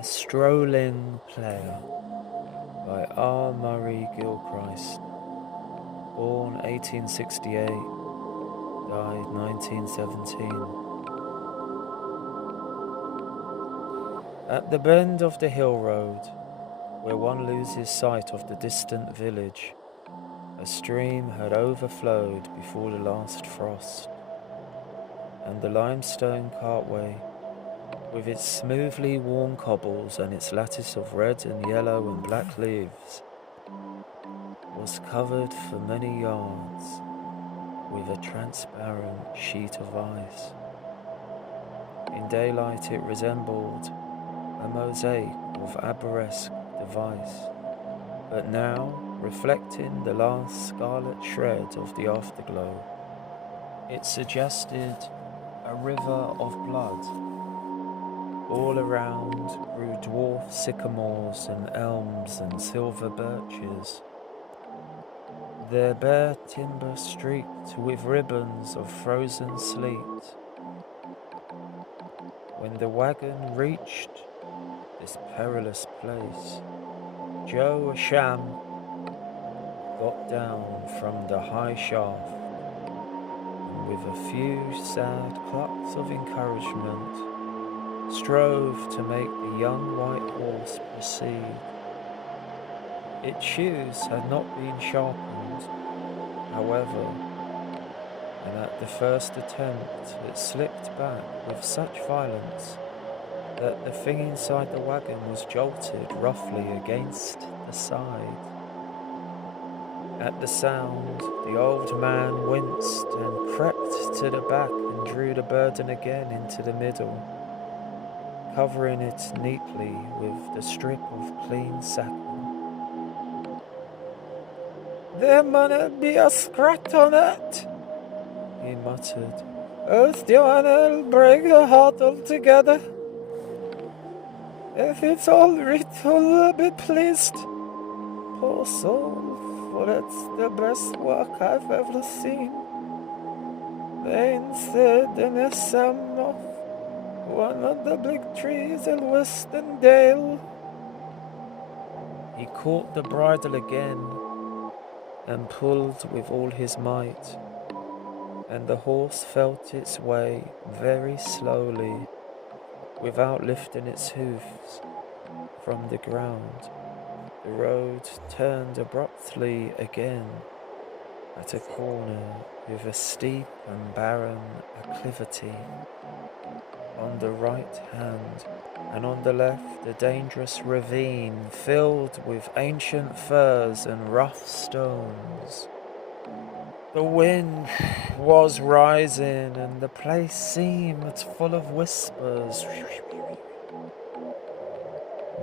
A Strolling Player by R. Murray Gilchrist, born 1868, died 1917. At the bend of the hill road, where one loses sight of the distant village, a stream had overflowed before the last frost, and the limestone cartway, with its smoothly worn cobbles and its lattice of red and yellow and black leaves, was covered for many yards with a transparent sheet of ice. In daylight it resembled a mosaic of arabesque device, but now, reflecting the last scarlet shred of the afterglow, it suggested a river of blood. All around grew dwarf sycamores and elms and silver birches, their bare timber streaked with ribbons of frozen sleet. When the wagon reached this perilous place, Joe Asham got down from the high shaft, and with a few sad clucks of encouragement, strove to make the young white horse proceed. Its shoes had not been sharpened, however, and at the first attempt it slipped back with such violence that the thing inside the wagon was jolted roughly against the side. At the sound, the old man winced and crept to the back and drew the burden again into the middle, covering it neatly with the strip of clean sacking. "There munna be a scrat on it," he muttered. "Else Johanna'll break her heart altogether. If it's all right, I'll be pleased. Poor soul, for it's the best work I've ever seen. They said in a some of one of the big trees in Western Dale." He caught the bridle again and pulled with all his might, and the horse felt its way very slowly, without lifting its hoofs from the ground. The road turned abruptly again at a corner with a steep and barren acclivity on the right hand, and on the left a dangerous ravine filled with ancient firs and rough stones. The wind was rising, and the place seemed full of whispers.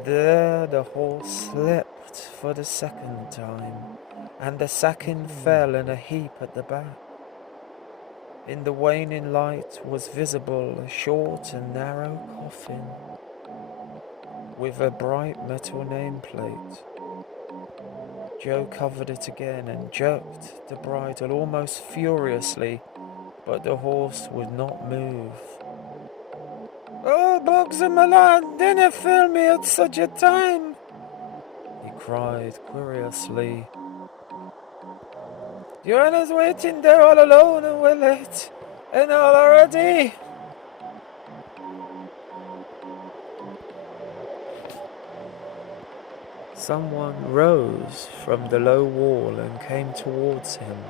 There the horse slipped for the second time, and the sacking fell in a heap at the back. In the waning light was visible a short and narrow coffin with a bright metal nameplate. Joe covered it again and jerked the bridle almost furiously, but the horse would not move. "Oh, Bugs and Milan, dinna fail me at such a time," he cried querulously. "Joanna's waiting there all alone, and we're late, and all already." Someone rose from the low wall and came towards him.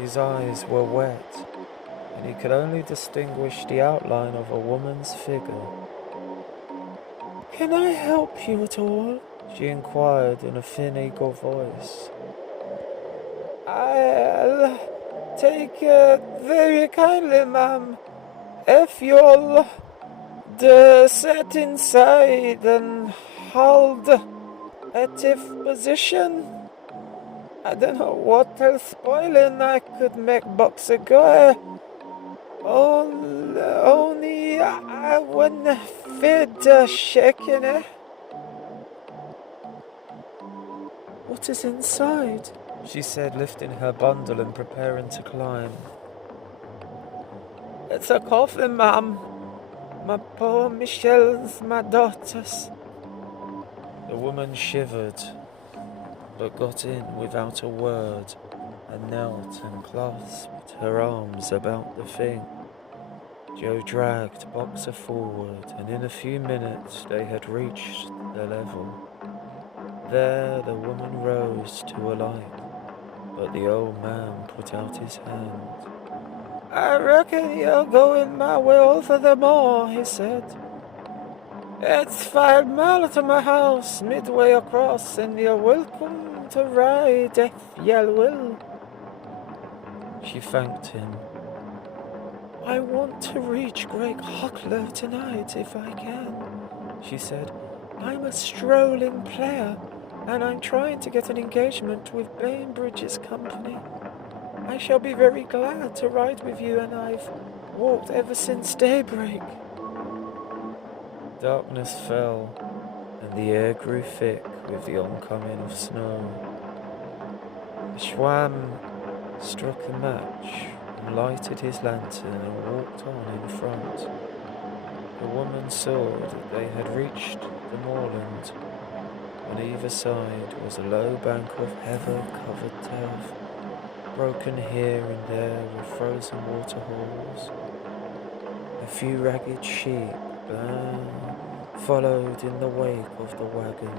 His eyes were wet, and he could only distinguish the outline of a woman's figure. "Can I help you at all?" she inquired in a thin, eager voice. "I'll take it very kindly, ma'am, if you'll sit inside and hold a stiff position. I don't know what else spoiling I could make Bucks a go. Only I wouldn't fit shaking it." "What is inside?" she said, lifting her bundle and preparing to climb. "It's a coffin, ma'am. My poor Michelle's my daughters. The woman shivered, but got in without a word and knelt and clasped her arms about the thing. Joe dragged Boxer forward, and in a few minutes they had reached the level. There the woman rose to alight, but the old man put out his hand. I reckon you're going my way over the moor, he said. It's 5 miles to my house, midway across, and you're welcome to ride if you will. She thanked him. I want to reach Greg Huckler tonight if I can, she said. I'm a strolling player, and I'm trying to get an engagement with Bainbridge's company. I shall be very glad to ride with you, and I've walked ever since daybreak. Darkness fell, and the air grew thick with the oncoming of snow. The Schwam struck a match and lighted his lantern and walked on in front. The woman saw that they had reached the moorland. On either side was a low bank of heather-covered turf, broken here and there with frozen waterholes. A few ragged sheep followed in the wake of the wagon.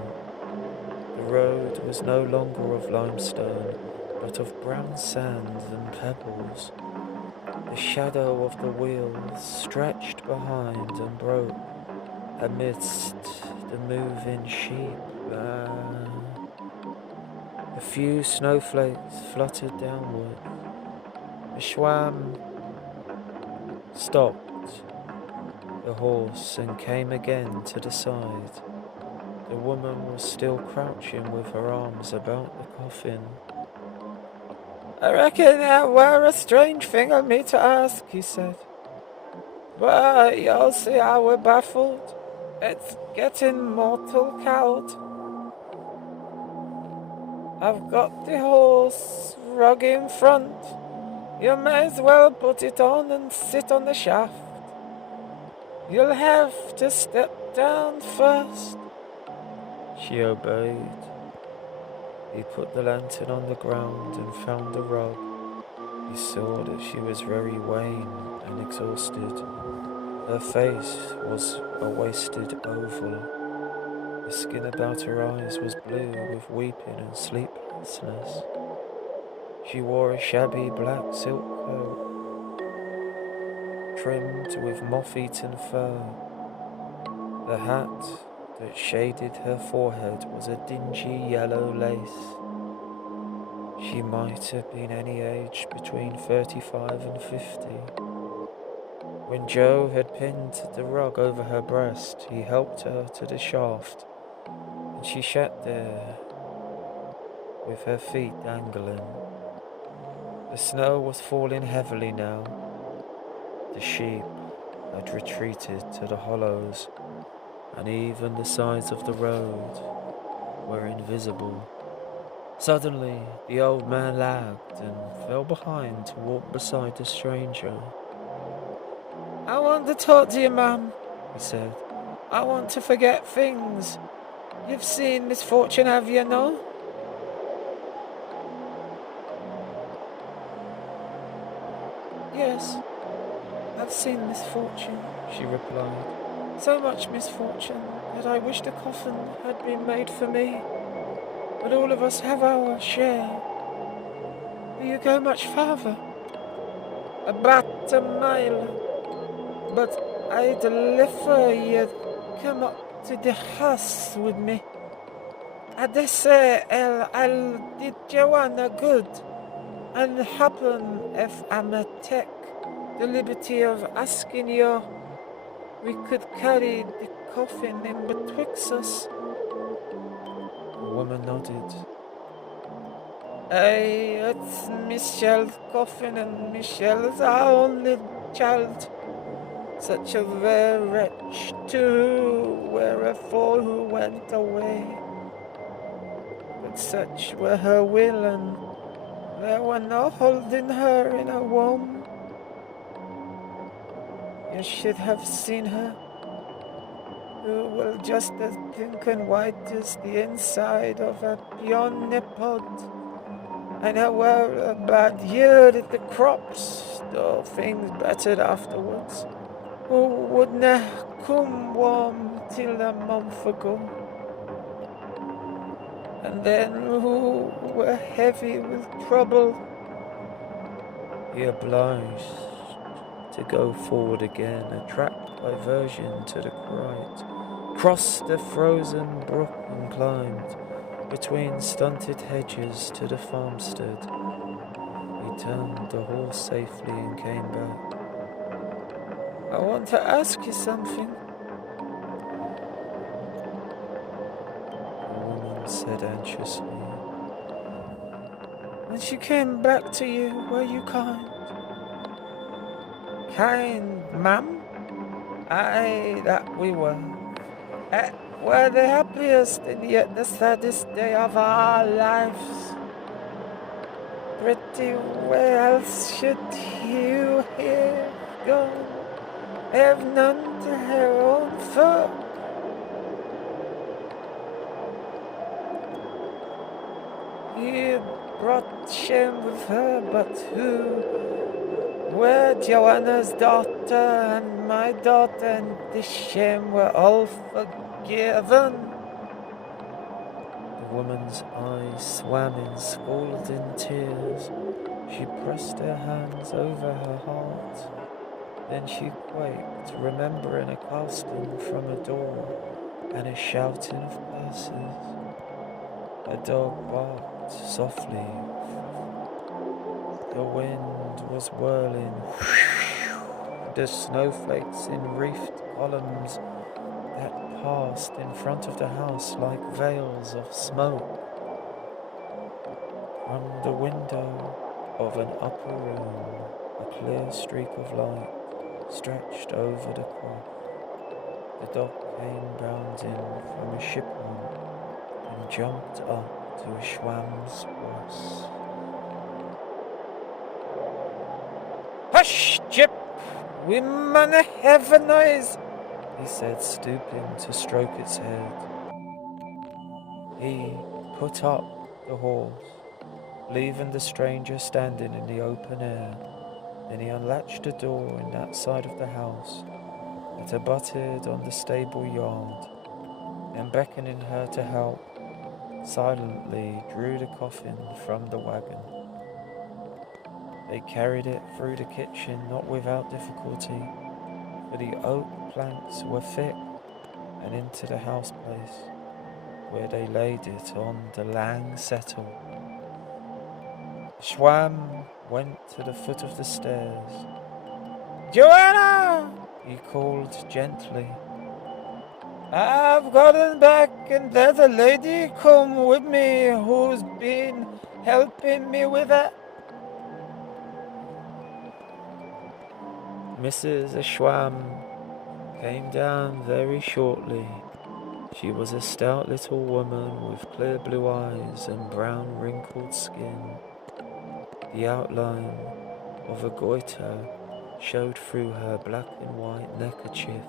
The road was no longer of limestone, but of brown sand and pebbles. The shadow of the wheels stretched behind and broke amidst the moving sheep. A few snowflakes fluttered downward. The Schwam stopped the horse and came again to the side. The woman was still crouching with her arms about the coffin. I reckon that were a strange thing of me to ask, he said. But you'll see I were baffled. It's getting mortal cold. I've got the horse rug in front. You may as well put it on and sit on the shaft. You'll have to step down first. She obeyed. He put the lantern on the ground and found the rug. He saw that she was very wan and exhausted. Her face was a wasted oval. The skin about her eyes was blue with weeping and sleeplessness. She wore a shabby black silk coat, trimmed with moth-eaten fur. The hat that shaded her forehead was a dingy yellow lace. She might have been any age between 35 and 50. When Joe had pinned the rug over her breast, he helped her to the shaft, and she sat there with her feet dangling. The snow was falling heavily now. The sheep had retreated to the hollows, and even the sides of the road were invisible. Suddenly, the old man lagged and fell behind to walk beside the stranger. I want to talk to you, Mum, he said. I want to forget things. You've seen misfortune, have you, no? Yes, I've seen misfortune, she replied. So much misfortune that I wish the coffin had been made for me. But all of us have our share. Do you go much farther? About a mile. But I'd liefer you'd come up to the house with me. I'd say I'll did Joanna good, and happen if I'm a take the liberty of asking you, we could carry the coffin in betwixt us. The woman nodded. Aye, it's Michelle's coffin, and Michelle's our only child. Such a very wretch, too, were a fool who went away. But such were her will, and there were no holding her in a womb. You should have seen her. who will just as pink and white as the inside of a peony pod. I know were a bad year at the crops, though things bettered afterwards. Who wouldna come warm till a month ago. And then who were heavy with trouble. He obliged to go forward again, a track diversion to the right, crossed the frozen brook and climbed between stunted hedges to the farmstead. He turned the horse safely and came back. I want to ask you something. The woman said anxiously. When she came back to you, were you kind? Kind, ma'am? Aye, that we were. Were the happiest and yet the saddest day of our lives. Pretty where else should you have gone? Have none to her own folk. He brought shame with her, but who were Joanna's daughter and my daughter, and this shame were all forgiven. The woman's eyes swam in scalding tears. She pressed her hands over her heart. Then she quaked, remembering a casting from a door and a shouting of curses. A dog barked softly. The wind was whirling the snowflakes in wreathed columns that passed in front of the house like veils of smoke. From the window of an upper room, a clear streak of light stretched over the croft. The dog came bounding from a shipment and jumped up to a Schwamm's breast. Hush, Jip! We munna have a noise, he said, stooping to stroke its head. He put up the horse, leaving the stranger standing in the open air. Then he unlatched a door in that side of the house that abutted on the stable yard, and beckoning her to help, silently drew the coffin from the wagon. They carried it through the kitchen, not without difficulty, for the oak planks were thick, and into the house place, where they laid it on the lang settle. Schwamm went to the foot of the stairs. Joanna! He called gently. I've gotten back and there's a lady come with me who's been helping me with it. Mrs. Schwamm came down very shortly. She was a stout little woman with clear blue eyes and brown wrinkled skin. The outline of a goiter showed through her black and white neckerchief.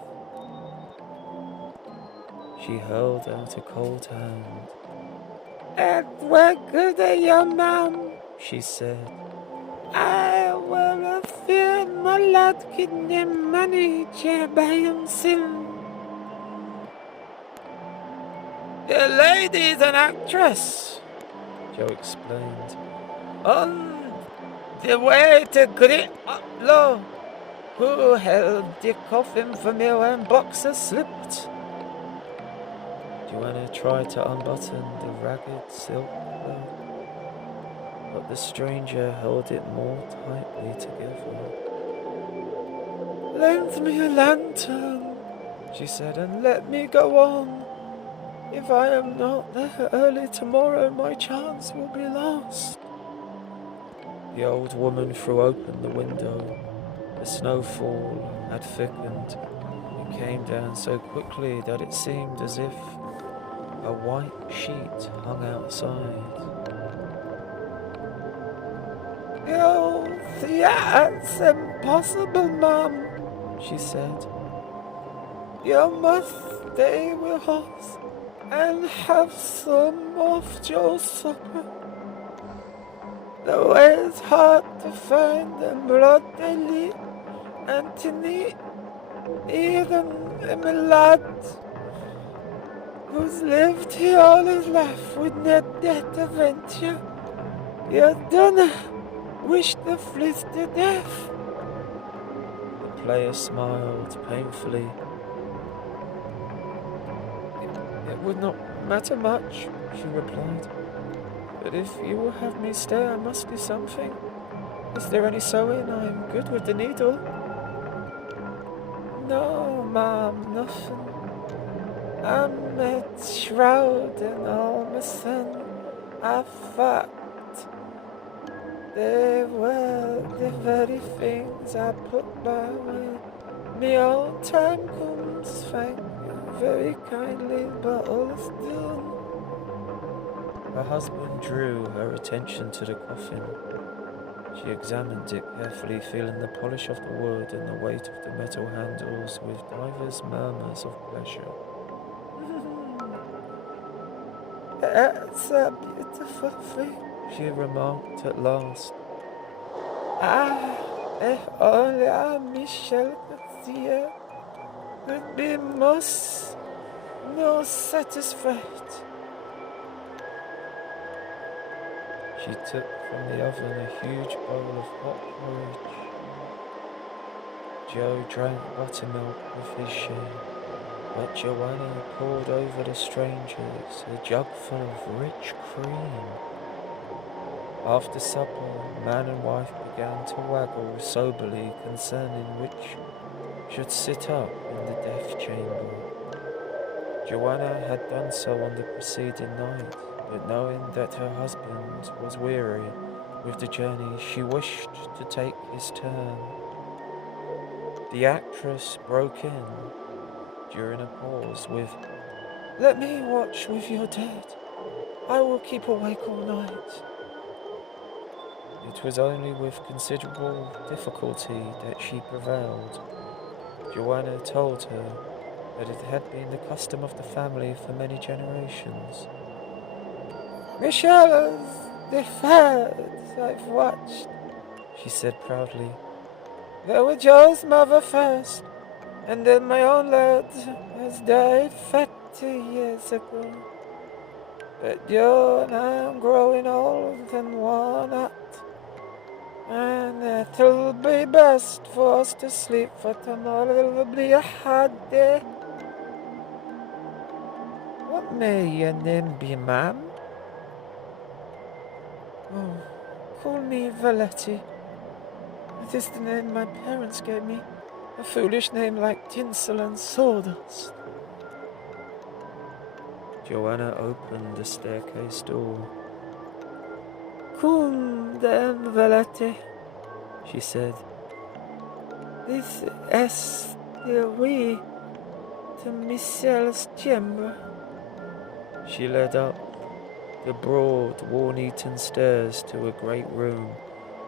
She held out a cold hand. And where good are you, ma'am? She said. I will fear my lad can manage by himself. The lady's an actress, Joe explained. On the way to Great Uplow, who held the coffin for me when Boxer slipped. Joanna tried to unbutton the ragged silk cloak, but the stranger held it more tightly together. Lend me a lantern, she said, and let me go on. If I am not there early tomorrow, my chance will be lost. The old woman threw open the window. The snowfall had thickened and came down so quickly that it seemed as if a white sheet hung outside. Oh, that's impossible, Mum, she said. You must stay with us and have some of your supper. The way's hard to find and blood daily, Anthony, even a lad who's lived here all his life with no death adventure. You don't wish to fleece to death. The player smiled painfully. It would not matter much, she replied. But if you will have me stay, I must do something. Is there any sewing? I'm good with the needle. No, ma'am, nothing. I'm a shroud and all my son. I thought they were the very things I put by when my own time comes. Thank you very kindly, but all is done. Her husband drew her attention to the coffin. She examined it carefully, feeling the polish of the wood and the weight of the metal handles with divers murmurs of pleasure. It's a beautiful thing, she remarked at last. If only I, Michel, could see it, would be most satisfied. She took from the oven a huge bowl of hot porridge. Joe drank buttermilk with his share, but Joanna poured over the strangers a jug full of rich cream. After supper, man and wife began to waggle soberly concerning which should sit up in the death chamber. Joanna had done so on the preceding night, but knowing that her husband was weary with the journey, she wished to take his turn. The actress broke in during a pause with, "Let me watch with your dead. I will keep awake all night." It was only with considerable difficulty that she prevailed. Joanna told her that it had been the custom of the family for many generations. "Michelle's the third I've watched," she said proudly. "There were Joe's mother first, and then my own lad has died 30 years ago. But Joe and I am growing old and worn out, and it'll be best for us to sleep, for tomorrow will be a hard day." "What may your name be, ma'am?" "Oh, call me Valetti. It is the name my parents gave me. A foolish name like tinsel and sawdust." Joanna opened the staircase door. "Come then, Valetti," she said. "This is the way to Michelle's chamber." She led up the broad, worm-eaten stairs to a great room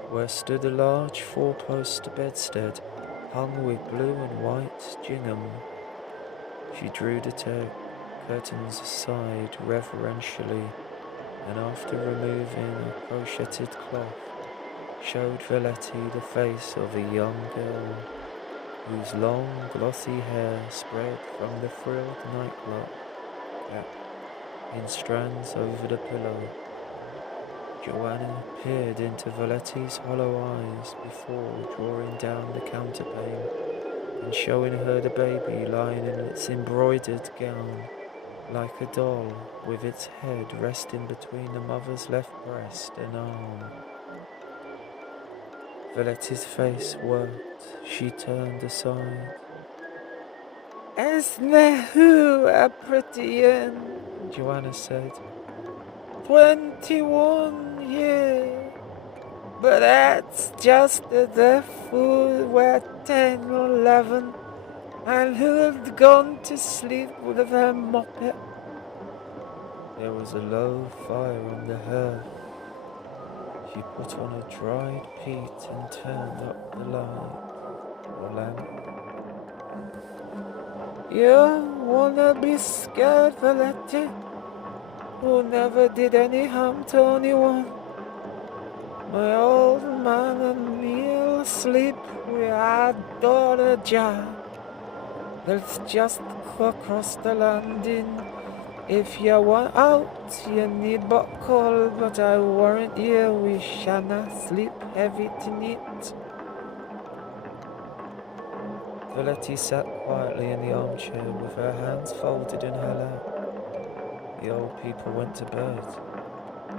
where stood a large four-post bedstead hung with blue and white gingham. She drew the curtains aside reverentially, and after removing a crocheted cloth, showed Valetti the face of a young girl, whose long, glossy hair spread from the frilled nightlock cap in strands over the pillow. Joanna peered into Valetti's hollow eyes before drawing down the counterpane and showing her the baby lying in its embroidered gown, like a doll, with its head resting between the mother's left breast and arm. Valetti's face worked. She turned aside. "Isn't who a pretty young?" Joanna said. 21 years. But that's just the fool were 10 or 11 and who had gone to sleep with her moppet. There was a low fire on the hearth. She put on a dried peat and turned up the light or lamp. "Your wanna be scared, Valetti, who never did any harm to anyone. My old man and me'll sleep with our daughter Jar. Let's just go across the landing. If you want out, you need but call, but I warrant you we shanna sleep heavy tonight. Valetti sat quietly in the armchair with her hands folded in her lap. The old people went to bed.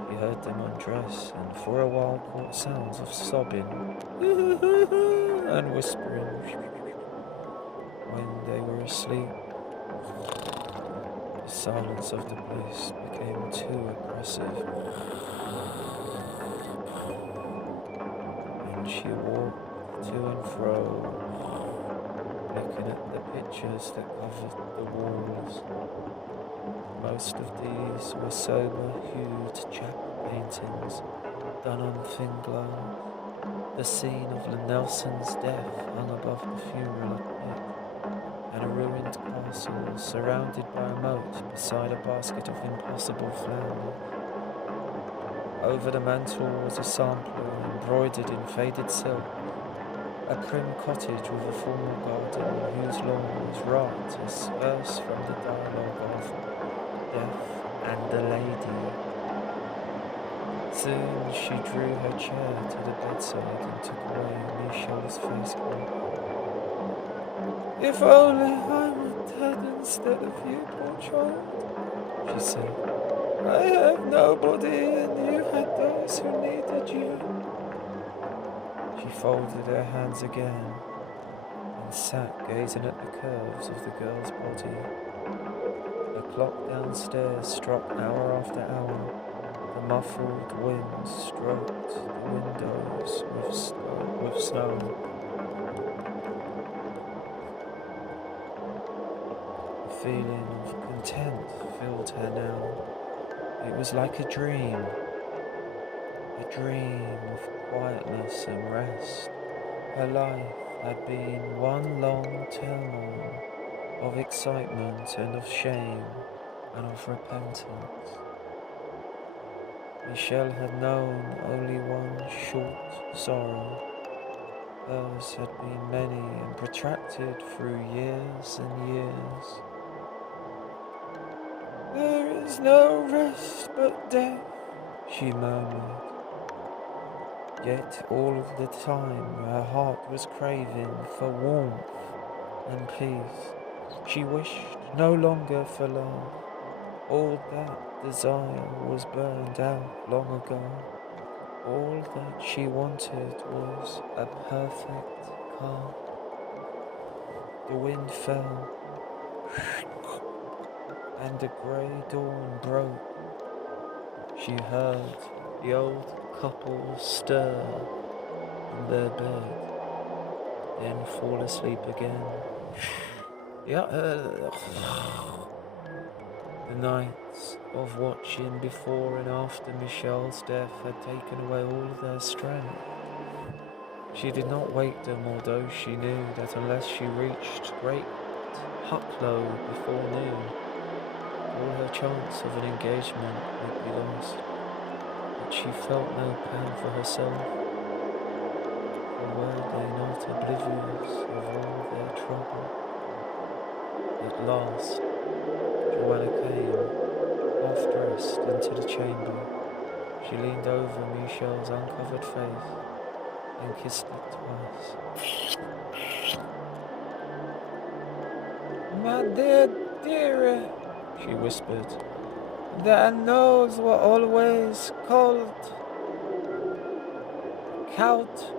He heard them undress and for a while caught sounds of sobbing and whispering. When they were asleep, the silence of the place became too oppressive, and she walked to and fro, looking at the pictures that covered the walls. Most of these were sober-hued chapel paintings done on thin glass. The scene of Nelson's death hung above the funeral pit, and a ruined castle surrounded by a moat beside a basket of impossible flowers. Over the mantel was a sampler embroidered in faded silk, a prim cottage with a formal garden whose lawn was wrought as verse from the dialogue of Death and the Lady. Soon she drew her chair to the bedside and took away Michel's face cloth. "If only I were dead instead of you, poor child," she said. "I have nobody, and you had those who needed you." She folded her hands again and sat gazing at the curves of the girl's body. The clock downstairs struck hour after hour. The muffled wind stroked the windows with snow. A feeling of content filled her now. It was like a dream of quietness and rest. Her life had been one long turmoil of excitement and of shame and of repentance. Michel had known only one short sorrow. Hers had been many and protracted through years and years. "There is no rest but death," she murmured. Yet all the time her heart was craving for warmth and peace. She wished no longer for love. All that desire was burned out long ago. All that she wanted was a perfect calm. The wind fell, and the grey dawn broke. She heard the old couple stir in their bed, then fall asleep again. The nights of watching before and after Michel's death had taken away all their strength. She did not wake them, although she knew that unless she reached Great Hucklow before noon, all her chance of an engagement would be lost. But she felt no pain for herself, for were they not oblivious of all their trouble? At last, Joanna came, half-dressed, into the chamber. She leaned over Michel's uncovered face and kissed it twice. "My dearie," she whispered, "their nose were always cold. Count,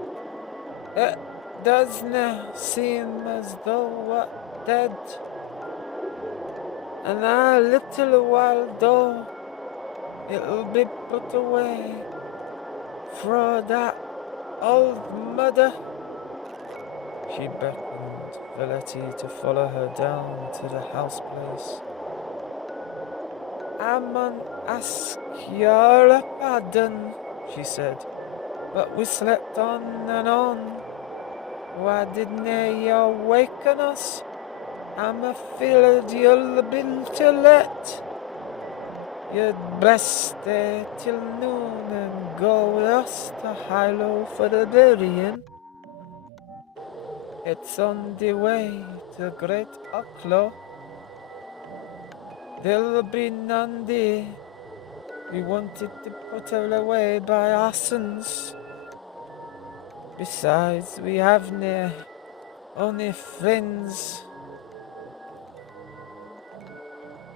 it doesn't seem as though we're dead. And a little while though, it'll be put away for that old mother." She beckoned Valetti to follow her down to the house place. "I mun ask your pardon," she said, "but we slept on and on. Why didn't you waken us? I'm afeard you'll be to let. You'd best stay till noon and go with us to Hilo for the burying. It's on the way to Great Ucklow. There'll be none there. We wanted to put her away by our sons. Besides, we have only friends.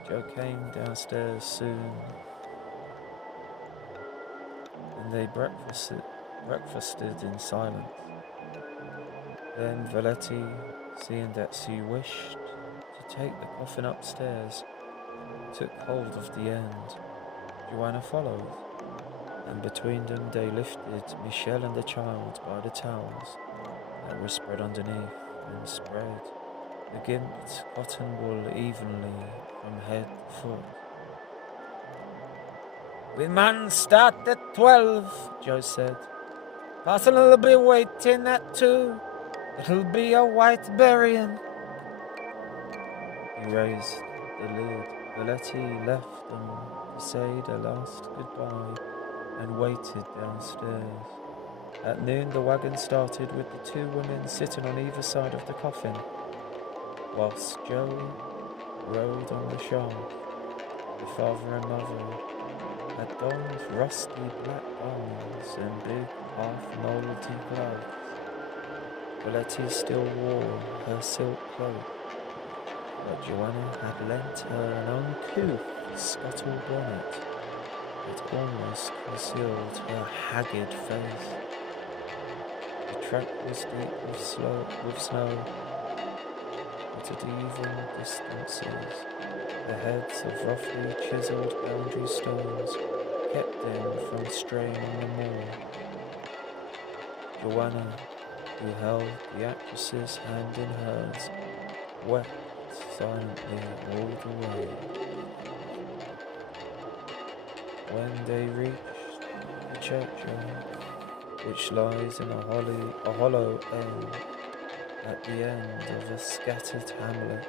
Joe came downstairs soon, and they breakfasted in silence. Then Valetti, seeing that she wished to take the coffin upstairs, took hold of the end. Joanna followed, and between them they lifted Michel and the child by the towels that were spread underneath, and spread the gimped cotton wool evenly from head to foot. "We man start at 12, Joe said. "Parson'll be waiting at 2. It'll be a white burying." He raised the lid. Valetti left them to say their last goodbye and waited downstairs. At noon the wagon started with the 2 women sitting on either side of the coffin, whilst Joe rode on the shaft. The father and mother had donned rusty black garments and big half-mouldy gloves. Valetti still wore her silk cloak, but Joanna had lent her an uncouth scuttle bonnet that almost concealed her haggard face. The track was deep with snow, but at even distances, the heads of roughly chiselled boundary stones kept them from straying on the moor. Joanna, who held the actress's hand in hers, wept silently all the way. When they reached the churchyard, which lies in a hollow end at the end of a scattered hamlet,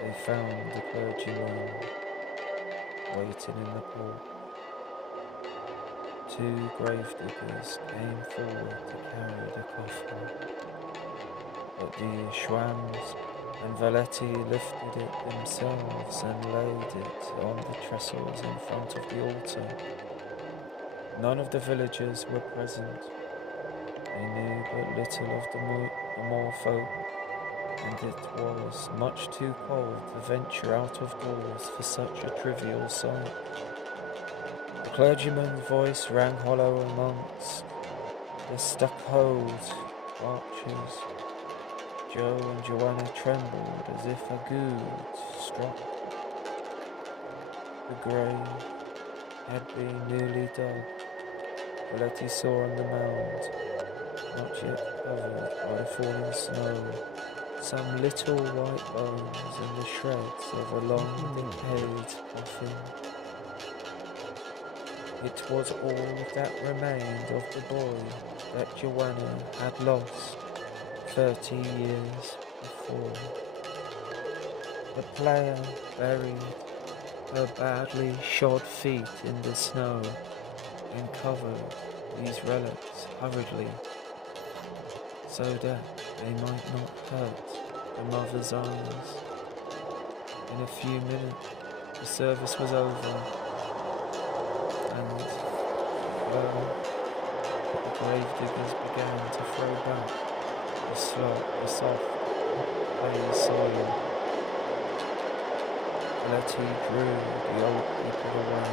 they found the clergyman waiting in the porch. 2 gravediggers came forward to carry the coffin, but the Schwams and Valetti lifted it themselves and laid it on the trestles in front of the altar. None of the villagers were present. They knew but little of the moor folk, and it was much too cold to venture out of doors for such a trivial sight. The clergyman's voice rang hollow amongst the stuccoed arches. Joe and Joanna trembled as if a good struck. The grave had been newly dug. Valetti saw on the mound, not yet covered by the falling snow, some little white bones and the shreds of a long decayed coffin. It was all that remained of the boy that Joanna had lost 30 years before. The player buried her badly shod feet in the snow and covered these relics hurriedly, so that they might not hurt the mother's eyes. In a few minutes the service was over, and the gravediggers began to throw back the soft clay soil. Valetti drew the old people away,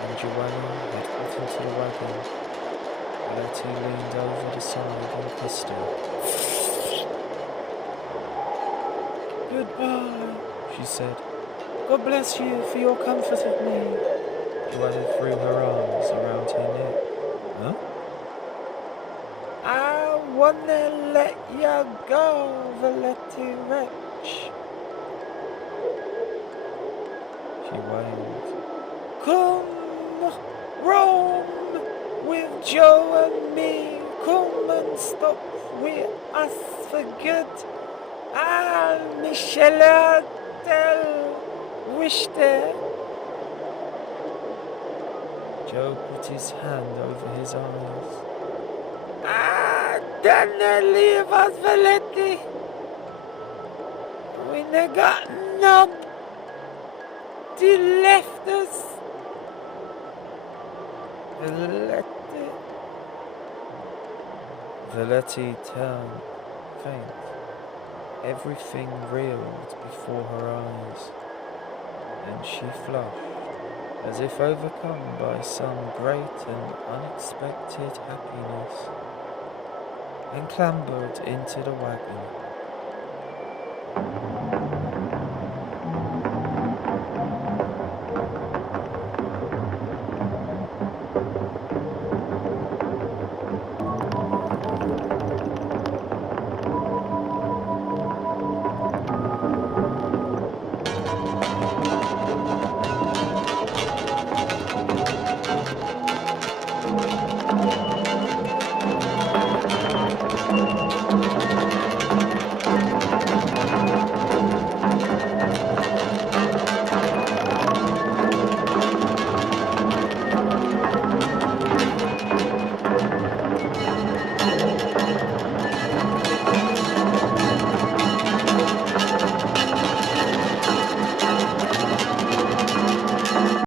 and Joanna had got into the wagon. Valetti leaned over the side and kissed her. "Goodbye," she said. "God bless you for your comfort of me." Joanna threw her arms around her neck. "Huh?" "I wanna let you go, Valetti wretch." She wailed. "Come roam with Joe and me. Come and stop with us for good. Ah, Michel Tell Wished. Joe put his hand over his eyes. Ah, don't leave us, Valetti. We never knob. He left us. Valetti. Valetti turned faint. Everything reeled before her eyes, and she flushed, as if overcome by some great and unexpected happiness, and clambered into the wagon.